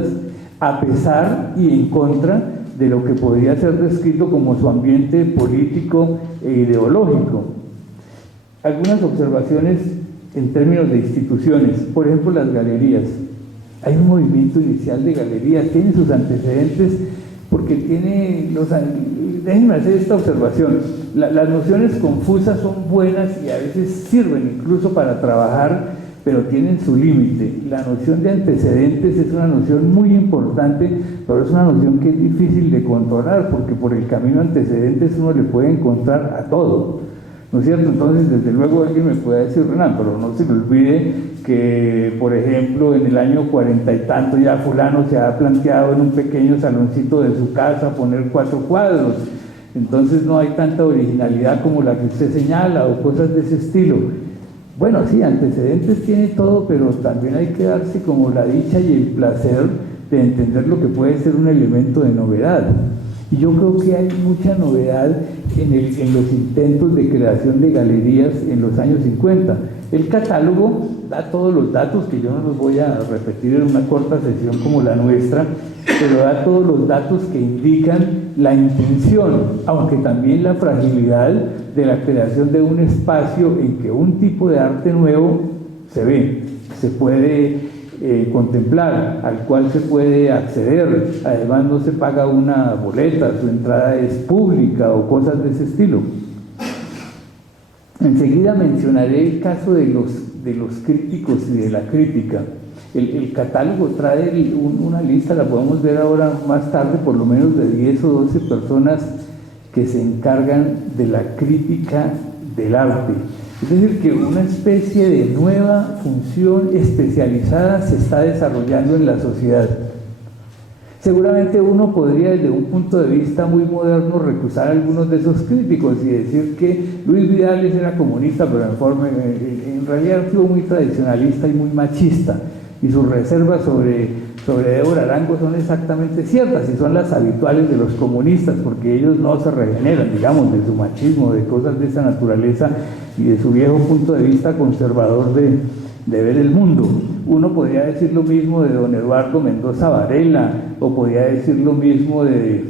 a pesar y en contra de lo que podría ser descrito como su ambiente político e ideológico. Algunas observaciones en términos de instituciones, por ejemplo las galerías. Hay un movimiento inicial de galerías, tiene sus antecedentes porque tiene los... Déjenme hacer esta observación, las nociones confusas son buenas y a veces sirven incluso para trabajar, pero tienen su límite. La noción de antecedentes es una noción muy importante, pero es una noción que es difícil de controlar, porque por el camino antecedentes uno le puede encontrar a todo, ¿no es cierto? Entonces, desde luego alguien me puede decir, Renan, pero no se le olvide que, por ejemplo, en el año 40 y tanto ya fulano se ha planteado en un pequeño saloncito de su casa poner 4 cuadros, entonces no hay tanta originalidad como la que usted señala o cosas de ese estilo. Bueno, sí, antecedentes tiene todo, pero también hay que darse como la dicha y el placer de entender lo que puede ser un elemento de novedad. Y yo creo que hay mucha novedad en los intentos de creación de galerías en los años 50. El catálogo da todos los datos, que yo no los voy a repetir en una corta sesión como la nuestra, pero da todos los datos que indican la intención, aunque también la fragilidad de la creación de un espacio en que un tipo de arte nuevo se ve, se puede contemplar, al cual se puede acceder, además no se paga una boleta, su entrada es pública o cosas de ese estilo. Enseguida mencionaré el caso de los críticos y de la crítica. El catálogo trae una lista, la podemos ver ahora más tarde, por lo menos de 10 o 12 personas que se encargan de la crítica del arte. Es decir, que una especie de nueva función especializada se está desarrollando en la sociedad. Seguramente uno podría, desde un punto de vista muy moderno, recusar a algunos de esos críticos y decir que Luis Vidales era comunista, pero en realidad fue muy tradicionalista y muy machista, y sus reservas sobre Débora Arango son exactamente ciertas y son las habituales de los comunistas, porque ellos no se regeneran, digamos, de su machismo, de cosas de esa naturaleza y de su viejo punto de vista conservador de ver el mundo. Uno podría decir lo mismo de don Eduardo Mendoza Varela, o podría decir lo mismo de,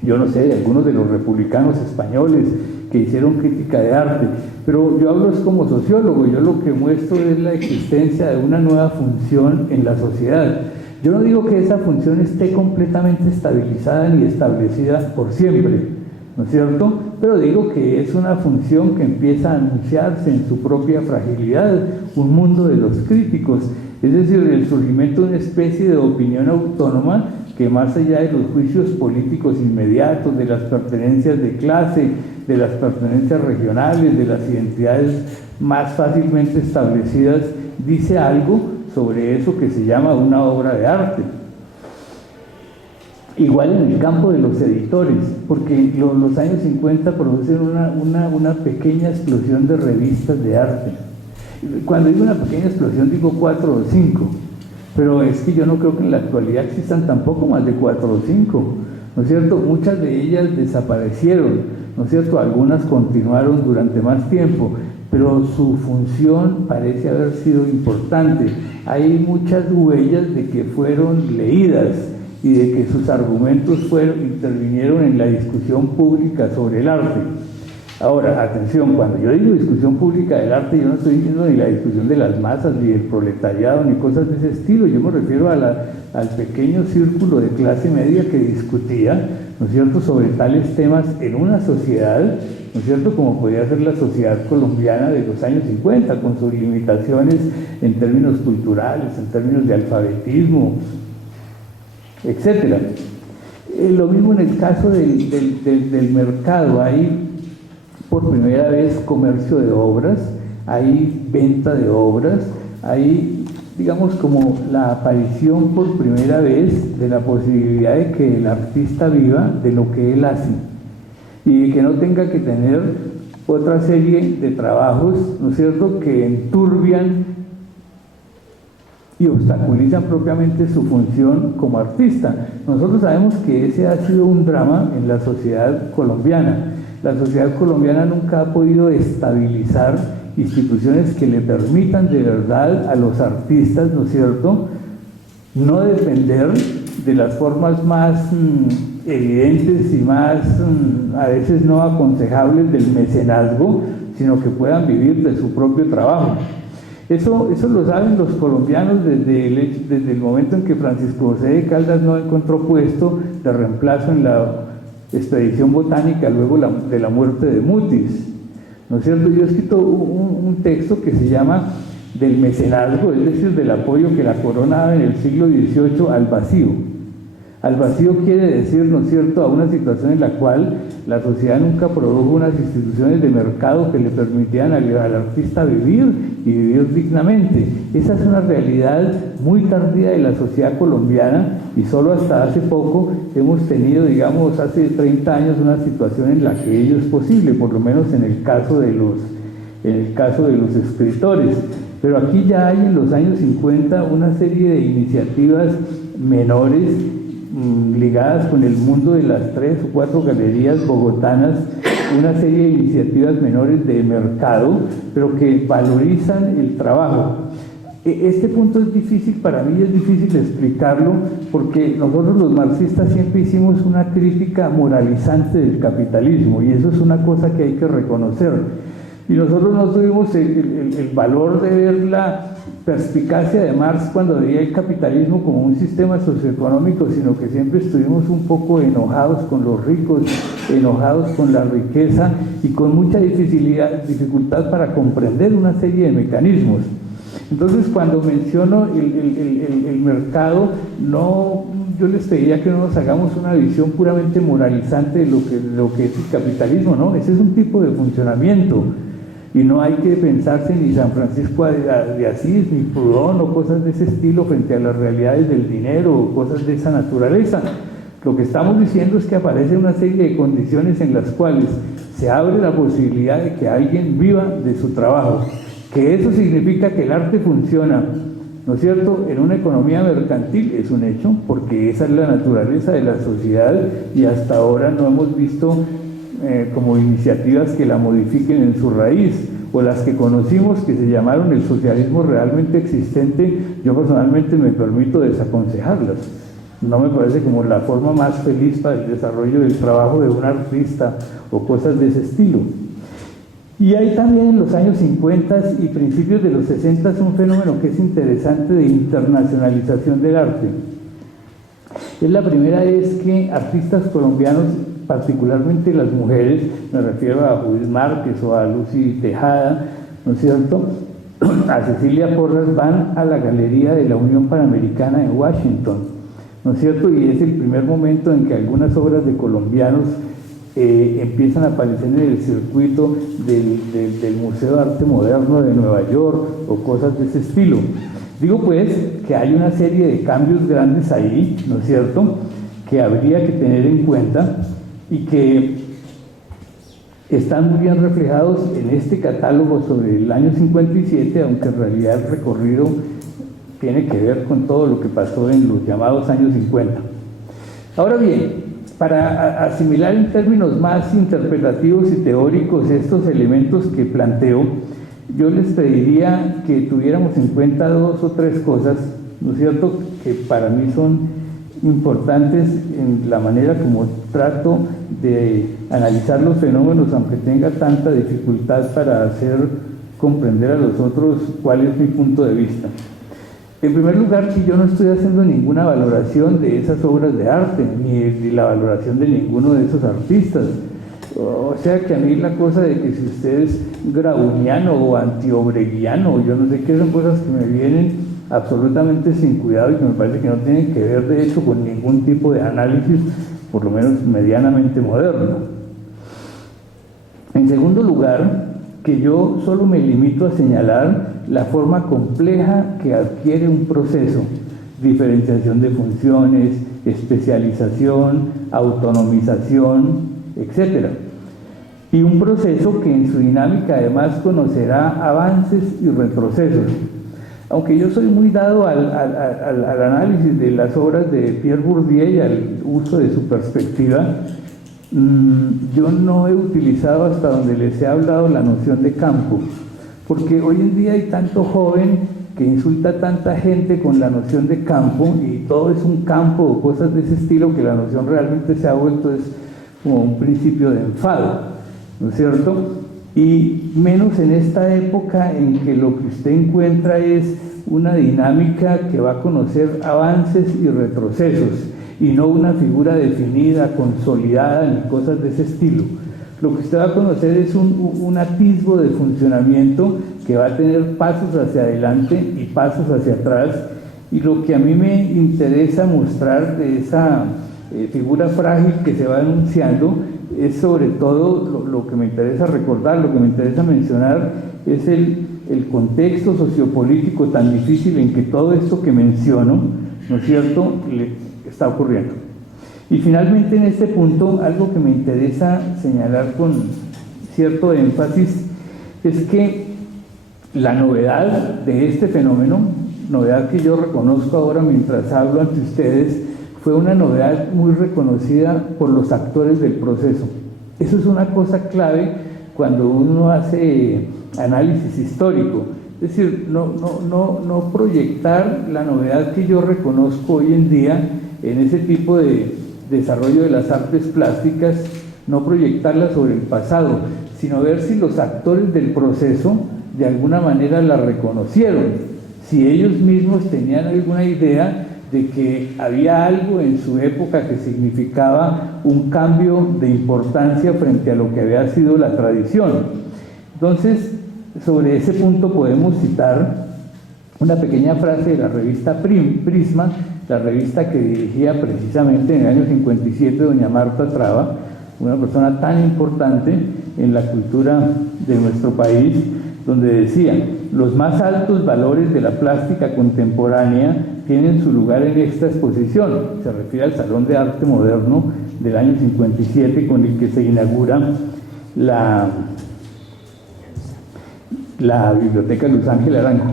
yo no sé, de algunos de los republicanos españoles que hicieron crítica de arte, pero yo hablo es como sociólogo, yo lo que muestro es la existencia de una nueva función en la sociedad. Yo no digo que esa función esté completamente estabilizada ni establecida por siempre, ¿no es cierto? Pero digo que es una función que empieza a anunciarse en su propia fragilidad, un mundo de los críticos, Es decir, el surgimiento de una especie de opinión autónoma que más allá de los juicios políticos inmediatos, de las pertenencias de clase, de las pertenencias regionales, de las identidades más fácilmente establecidas, dice algo sobre eso que se llama una obra de arte. Igual en el campo de los editores, porque los años 50 producen una pequeña explosión de revistas de arte. Cuando digo una pequeña explosión digo 4 o 5, pero es que yo no creo que en la actualidad existan tampoco más de 4 o 5, ¿no es cierto? Muchas de ellas desaparecieron, ¿no es cierto? Algunas continuaron durante más tiempo, pero su función parece haber sido importante. Hay muchas huellas de que fueron leídas y de que sus argumentos intervinieron en la discusión pública sobre el arte. Ahora, atención, cuando yo digo discusión pública del arte, yo no estoy diciendo ni la discusión de las masas, ni del proletariado, ni cosas de ese estilo. Yo me refiero al pequeño círculo de clase media que discutía, ¿no es cierto?, sobre tales temas en una sociedad, ¿no es cierto?, como podía ser la sociedad colombiana de los años 50, con sus limitaciones en términos culturales, en términos de alfabetismo, etcétera. Lo mismo en el caso del mercado. Hay por primera vez comercio de obras, hay venta de obras, hay, digamos, como la aparición por primera vez de la posibilidad de que el artista viva de lo que él hace y que no tenga que tener otra serie de trabajos, ¿no es cierto?, que enturbian y obstaculizan propiamente su función como artista. Nosotros sabemos que ese ha sido un drama en la sociedad colombiana. La sociedad colombiana nunca ha podido estabilizar instituciones que le permitan de verdad a los artistas, ¿no es cierto?, no depender de las formas más evidentes y más a veces no aconsejables del mecenazgo, sino que puedan vivir de su propio trabajo. Eso lo saben los colombianos desde el momento en que Francisco José de Caldas no encontró puesto de reemplazo en la expedición botánica luego de la muerte de Mutis, ¿no es cierto? Yo he escrito un texto que se llama Del mecenazgo, es decir, del apoyo que la corona daba en el siglo XVIII al vacío. Al vacío quiere decir, ¿no es cierto?, a una situación en la cual la sociedad nunca produjo unas instituciones de mercado que le permitieran al artista vivir y vivir dignamente. Esa es una realidad muy tardía de la sociedad colombiana y solo hasta hace poco hemos tenido, digamos, hace 30 años una situación en la que ello es posible, por lo menos en el caso de los escritores. Pero aquí ya hay en los años 50 una serie de iniciativas menores ligadas con el mundo de las 3 o 4 galerías bogotanas, una serie de iniciativas menores de mercado, pero que valorizan el trabajo. Este punto es difícil, para mí es difícil explicarlo, porque nosotros los marxistas siempre hicimos una crítica moralizante del capitalismo, y eso es una cosa que hay que reconocer. Y nosotros no tuvimos el valor de ver la perspicacia de Marx cuando veía el capitalismo como un sistema socioeconómico, sino que siempre estuvimos un poco enojados con los ricos, enojados con la riqueza y con mucha dificultad para comprender una serie de mecanismos. Entonces, cuando menciono el mercado, yo les pediría que no nos hagamos una visión puramente moralizante de lo que es el capitalismo, ¿no? Ese es un tipo de funcionamiento. Y no hay que pensarse ni San Francisco de Asís, ni Proudhon o cosas de ese estilo frente a las realidades del dinero o cosas de esa naturaleza. Lo que estamos diciendo es que aparece una serie de condiciones en las cuales se abre la posibilidad de que alguien viva de su trabajo, que eso significa que el arte funciona, ¿no es cierto?, en una economía mercantil, es un hecho, porque esa es la naturaleza de la sociedad y hasta ahora no hemos visto como iniciativas que la modifiquen en su raíz, o las que conocimos que se llamaron el socialismo realmente existente. Yo personalmente me permito desaconsejarlas. No me parece como la forma más feliz para el desarrollo del trabajo de un artista o cosas de ese estilo. Y hay también en los años 50 y principios de los 60 un fenómeno que es interesante de internacionalización del arte. Es la primera vez que artistas colombianos, particularmente las mujeres, me refiero a Judith Márquez o a Lucy Tejada, ¿no es cierto?, a Cecilia Porras van a la Galería de la Unión Panamericana en Washington, ¿no es cierto? Y es el primer momento en que algunas obras de colombianos empiezan a aparecer en el circuito del Museo de Arte Moderno de Nueva York o cosas de ese estilo. Digo pues que hay una serie de cambios grandes ahí, ¿no es cierto?, que habría que tener en cuenta y que están muy bien reflejados en este catálogo sobre el año 57, aunque en realidad el recorrido tiene que ver con todo lo que pasó en los llamados años 50. Ahora bien, para asimilar en términos más interpretativos y teóricos estos elementos que planteo, yo les pediría que tuviéramos en cuenta 2 o 3 cosas, ¿no es cierto?, que para mí son importantes en la manera como trato de analizar los fenómenos, aunque tenga tanta dificultad para hacer comprender a los otros cuál es mi punto de vista. En primer lugar, que yo no estoy haciendo ninguna valoración de esas obras de arte, ni la valoración de ninguno de esos artistas. O sea que a mí la cosa de que si usted es grauniano o antiobreguiano, yo no sé qué, son cosas que me vienen absolutamente sin cuidado y que me parece que no tienen que ver de hecho con ningún tipo de análisis, por lo menos medianamente moderno. En segundo lugar, que yo solo me limito a señalar la forma compleja que adquiere un proceso: diferenciación de funciones, especialización, autonomización, etc. Y un proceso que en su dinámica además conocerá avances y retrocesos. Aunque yo soy muy dado al análisis de las obras de Pierre Bourdieu y al uso de su perspectiva, yo no he utilizado hasta donde les he hablado la noción de campo, porque hoy en día hay tanto joven que insulta a tanta gente con la noción de campo y todo es un campo o cosas de ese estilo, que la noción realmente se ha vuelto como un principio de enfado, ¿no es cierto? Y menos en esta época en que lo que usted encuentra es una dinámica que va a conocer avances y retrocesos y no una figura definida, consolidada ni cosas de ese estilo. Lo que usted va a conocer es un atisbo de funcionamiento que va a tener pasos hacia adelante y pasos hacia atrás, y lo que a mí me interesa mostrar de esa figura frágil que se va anunciando es sobre todo lo que me interesa recordar, lo que me interesa mencionar es el contexto sociopolítico tan difícil en que todo esto que menciono, ¿no es cierto?, está ocurriendo. Y finalmente en este punto, algo que me interesa señalar con cierto énfasis es que la novedad de este fenómeno, novedad que yo reconozco ahora mientras hablo ante ustedes, fue una novedad muy reconocida por los actores del proceso. Eso es una cosa clave cuando uno hace análisis histórico. Es decir, no proyectar la novedad que yo reconozco hoy en día en ese tipo de desarrollo de las artes plásticas, no proyectarla sobre el pasado, sino ver si los actores del proceso de alguna manera la reconocieron, si ellos mismos tenían alguna idea de que había algo en su época que significaba un cambio de importancia frente a lo que había sido la tradición. Entonces, sobre ese punto podemos citar una pequeña frase de la revista Prisma, la revista que dirigía precisamente en el año 57 doña Marta Traba, una persona tan importante en la cultura de nuestro país, donde decía: los más altos valores de la plástica contemporánea tienen su lugar en esta exposición. Se refiere al Salón de Arte Moderno del año 57, con el que se inaugura la Biblioteca Luz Ángel Arango.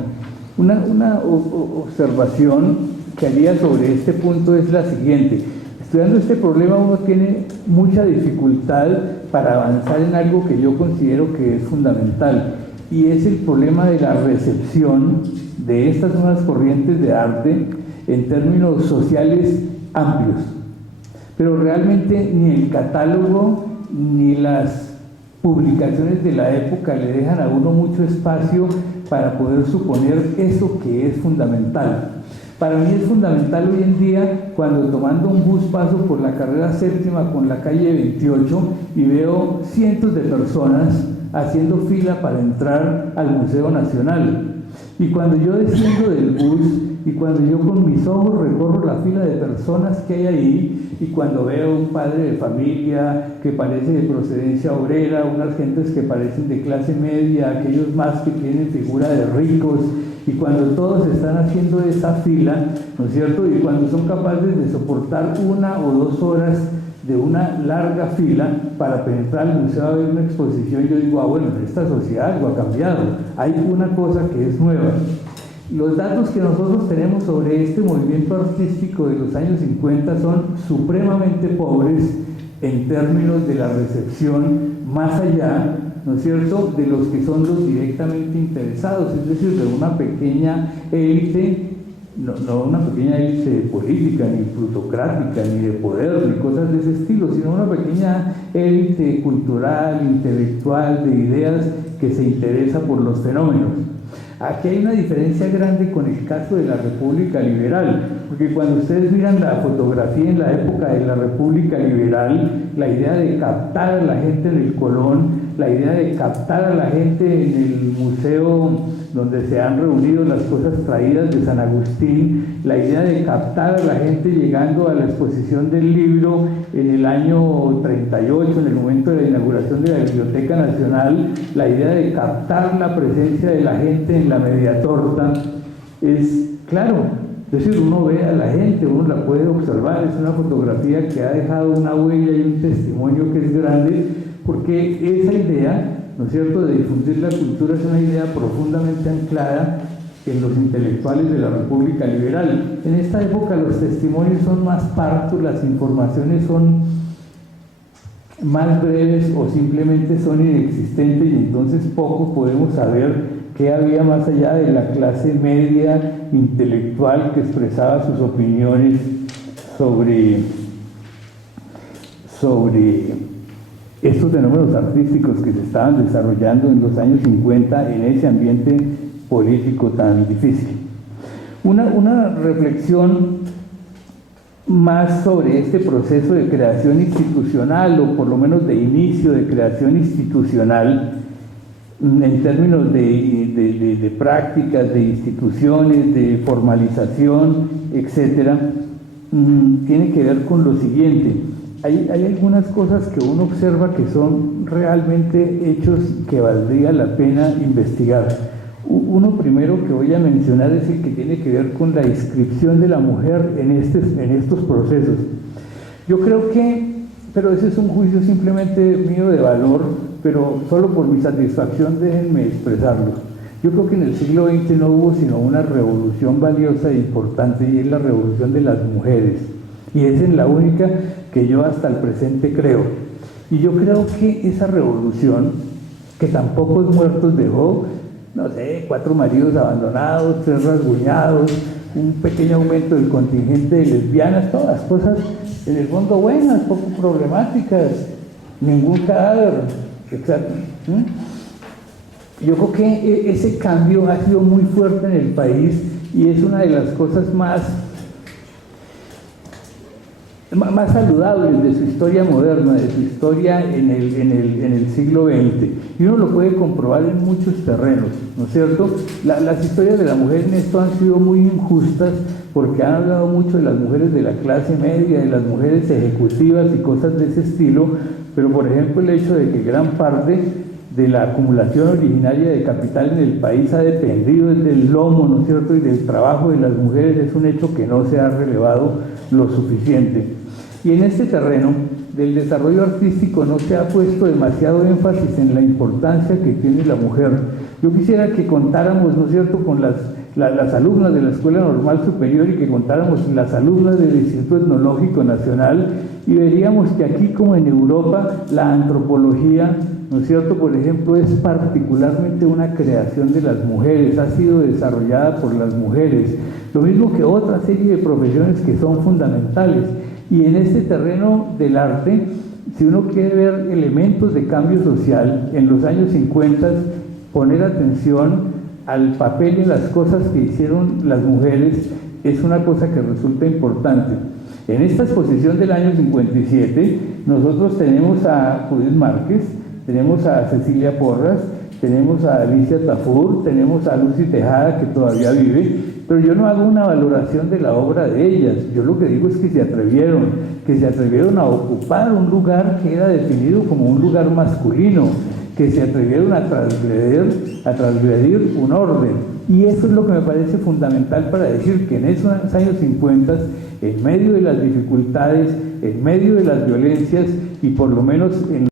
Una observación que haría sobre este punto es la siguiente: estudiando este problema uno tiene mucha dificultad para avanzar en algo que yo considero que es fundamental, y es el problema de la recepción de estas nuevas corrientes de arte en términos sociales amplios. Pero realmente ni el catálogo ni las publicaciones de la época le dejan a uno mucho espacio para poder suponer eso que es fundamental. Para mí es fundamental hoy en día cuando tomando un bus paso por la carrera séptima con la calle 28 y veo cientos de personas haciendo fila para entrar al Museo Nacional. Y cuando yo desciendo del bus y cuando yo con mis ojos recorro la fila de personas que hay ahí y cuando veo un padre de familia que parece de procedencia obrera, unas gentes que parecen de clase media, aquellos más que tienen figura de ricos, y cuando todos están haciendo esa fila, ¿no es cierto? Y cuando son capaces de soportar 1 o 2 horas de una larga fila para penetrar al museo a ver una exposición, yo digo, bueno, en esta sociedad algo ha cambiado, hay una cosa que es nueva. Los datos que nosotros tenemos sobre este movimiento artístico de los años 50 son supremamente pobres en términos de la recepción, más allá, ¿no es cierto?, de los que son los directamente interesados, es decir, de una pequeña élite, no una pequeña élite política, ni plutocrática, ni de poder, ni cosas de ese estilo, sino una pequeña élite cultural, intelectual, de ideas que se interesa por los fenómenos. Aquí hay una diferencia grande con el caso de la República Liberal, porque cuando ustedes miran la fotografía en la época de la República Liberal, la idea de captar a la gente en el Colón, la idea de captar a la gente en el museo donde se han reunido las cosas traídas de San Agustín, la idea de captar a la gente llegando a la exposición del libro en el año 38, en el momento de la inauguración de la Biblioteca Nacional, la idea de captar la presencia de la gente en la media torta, es claro, es decir, uno ve a la gente, uno la puede observar, es una fotografía que ha dejado una huella y un testimonio que es grande, porque esa idea, ¿no es cierto?, de difundir la cultura es una idea profundamente anclada en los intelectuales de la República Liberal. En esta época los testimonios son más parcos, las informaciones son más breves o simplemente son inexistentes y entonces poco podemos saber qué había más allá de la clase media intelectual que expresaba sus opiniones sobre estos fenómenos artísticos que se estaban desarrollando en los años 50 en ese ambiente político tan difícil. Una reflexión más sobre este proceso de creación institucional, o por lo menos de inicio de creación institucional, en términos de prácticas, de instituciones, de formalización, etcétera, tiene que ver con lo siguiente. Hay algunas cosas que uno observa que son realmente hechos que valdría la pena investigar. Uno primero que voy a mencionar es el que tiene que ver con la inscripción de la mujer en estos procesos. Yo creo que, pero ese es un juicio simplemente mío de valor, pero solo por mi satisfacción déjenme expresarlo. Yo creo que en el siglo XX no hubo sino una revolución valiosa e importante, y es la revolución de las mujeres. Y esa es la única que yo hasta el presente creo. Y yo creo que esa revolución, que tan pocos muertos dejó, no sé, 4 maridos abandonados, 3 rasguñados, un pequeño aumento del contingente de lesbianas, todas cosas en el fondo buenas, poco problemáticas, ningún cadáver, etc. Yo creo que ese cambio ha sido muy fuerte en el país y es una de las cosas más saludables de su historia moderna, de su historia en el siglo XX. Y uno lo puede comprobar en muchos terrenos, ¿no es cierto? Las historias de la mujer en esto han sido muy injustas porque han hablado mucho de las mujeres de la clase media, de las mujeres ejecutivas y cosas de ese estilo, pero por ejemplo el hecho de que gran parte de la acumulación originaria de capital en el país ha dependido del lomo, ¿no es cierto?, y del trabajo de las mujeres, es un hecho que no se ha relevado lo suficiente. Y en este terreno del desarrollo artístico no se ha puesto demasiado énfasis en la importancia que tiene la mujer. Yo quisiera que contáramos, ¿no es cierto?, con las alumnas de la Escuela Normal Superior y que contáramos con las alumnas del Instituto Etnológico Nacional y veríamos que aquí, como en Europa, la antropología, ¿no es cierto?, por ejemplo, es particularmente una creación de las mujeres, ha sido desarrollada por las mujeres, lo mismo que otra serie de profesiones que son fundamentales. Y en este terreno del arte, si uno quiere ver elementos de cambio social, en los años 50, poner atención al papel y las cosas que hicieron las mujeres es una cosa que resulta importante. En esta exposición del año 57, nosotros tenemos a Judith Márquez, tenemos a Cecilia Porras, tenemos a Alicia Tafur, tenemos a Lucy Tejada, que todavía vive, pero yo no hago una valoración de la obra de ellas. Yo lo que digo es que se atrevieron a ocupar un lugar que era definido como un lugar masculino, que se atrevieron a transgredir un orden. Y eso es lo que me parece fundamental para decir que en esos años 50, en medio de las dificultades, en medio de las violencias y por lo menos en